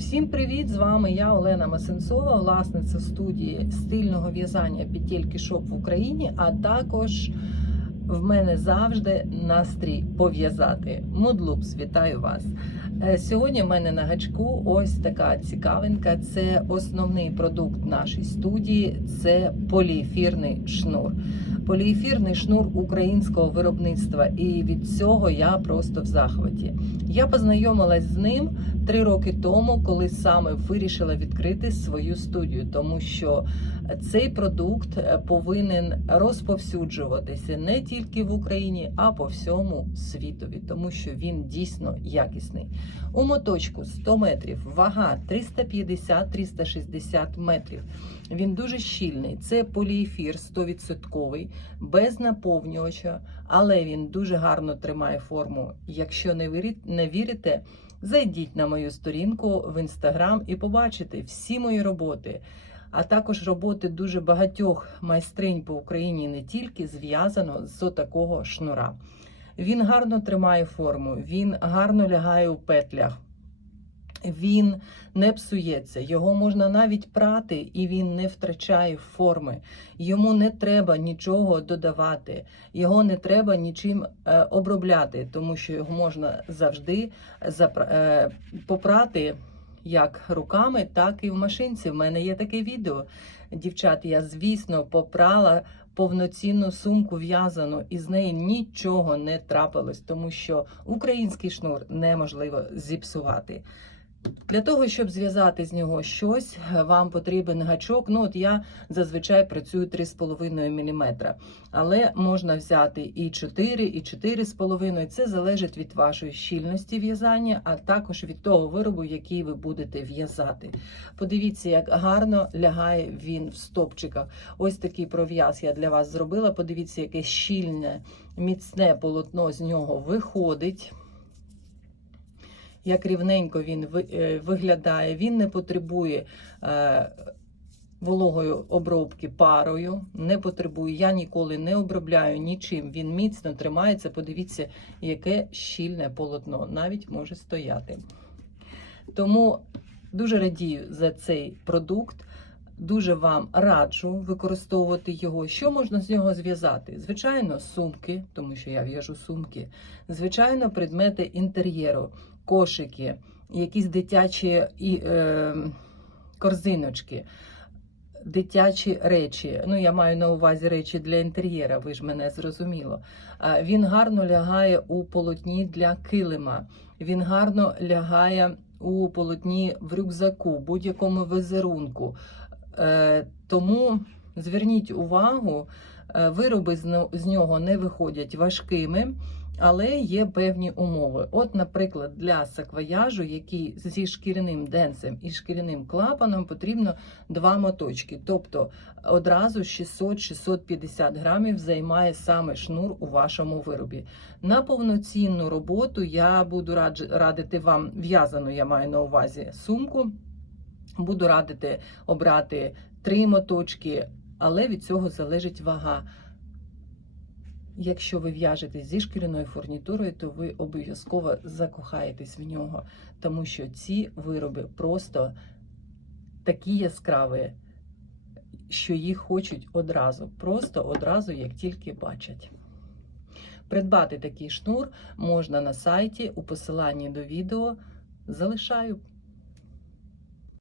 Всім привіт! З вами я Олена Масенцова, власниця студії стильного в'язання підтільки шоп в Україні, а також в мене завжди настрій пов'язати. Мудлупс, вітаю вас! Е, Сьогодні в мене на гачку ось така цікавинка. Це основний продукт нашої студії. Це поліефірний шнур. Поліефірний шнур українського виробництва, і від цього я просто в захваті. Я познайомилась з ним три роки тому, коли саме вирішила відкрити свою студію, тому що цей продукт е, повинен розповсюджуватися не тільки в Україні, а по всьому світові, тому що він дійсно якісний. У моточку 100 метрів, вага 350-360 метрів. Він дуже щільний. Це поліефір 100%, без наповнювача, але він дуже гарно тримає форму. Якщо не вірите, зайдіть на мою сторінку в інстаграм і побачите всі мої роботи. А також роботи дуже багатьох майстринь по Україні не тільки зв'язано з такого шнура. Він гарно тримає форму, він гарно лягає у петлях. Він не псується, його можна навіть прати, і він не втрачає форми. Йому не треба нічого додавати, його не треба нічим е, обробляти, тому що його можна завжди е, попрати як руками, так і в машинці. В мене є таке відео. Дівчат, я, звісно, попрала повноцінну сумку в'язану, і з неї нічого не трапилось, тому що український шнур неможливо зіпсувати. Для того, щоб зв'язати з нього щось, вам потрібен гачок. Ну, от я зазвичай працюю 3,5 мм. Але можна взяти і 4, і 4,5. Це залежить від вашої щільності в'язання, а також від того виробу, який ви будете в'язати. Подивіться, як гарно лягає він в стопчиках. Ось такий пров'яз я для вас зробила. Подивіться, яке щільне, міцне полотно з нього виходить як рівненько він е, виглядає. Він не потребує е, вологої обробки парою, не потребує. Я ніколи не обробляю нічим. Він міцно тримається. Подивіться, яке щільне полотно, навіть може стояти. Тому дуже радію за цей продукт. Дуже вам раджу використовувати його. Що можна з нього зв'язати? Звичайно, сумки, тому що я в'яжу сумки. Звичайно, предмети інтер'єру, кошики, якісь дитячі і, е, корзиночки, дитячі речі. Ну, я маю на увазі речі для інтер'єра, ви ж мене зрозуміло. Він гарно лягає у полотні для килима. Він гарно лягає у полотні в рюкзаку, будь-якому візерунку. Е, Тому зверніть увагу, е, вироби з нього не виходять важкими, але є певні умови. От, наприклад, для саквояжу, який зі шкіряним денцем і шкіряним клапаном, потрібно два моточки. Тобто одразу 600-650 грамів займає саме шнур у вашому виробі. На повноцінну роботу я буду радити вам в'язану, я маю на увазі сумку. Буду радити обрати три моточки, але від цього залежить вага. Якщо ви в'яжете зі шкіряною фурнітурою, то ви обов'язково закохаєтесь в нього, тому що ці вироби просто такі яскраві, що їх хочуть одразу, просто одразу, як тільки бачать. Придбати такий шнур можна на сайті у посиланні до відео. Залишаю.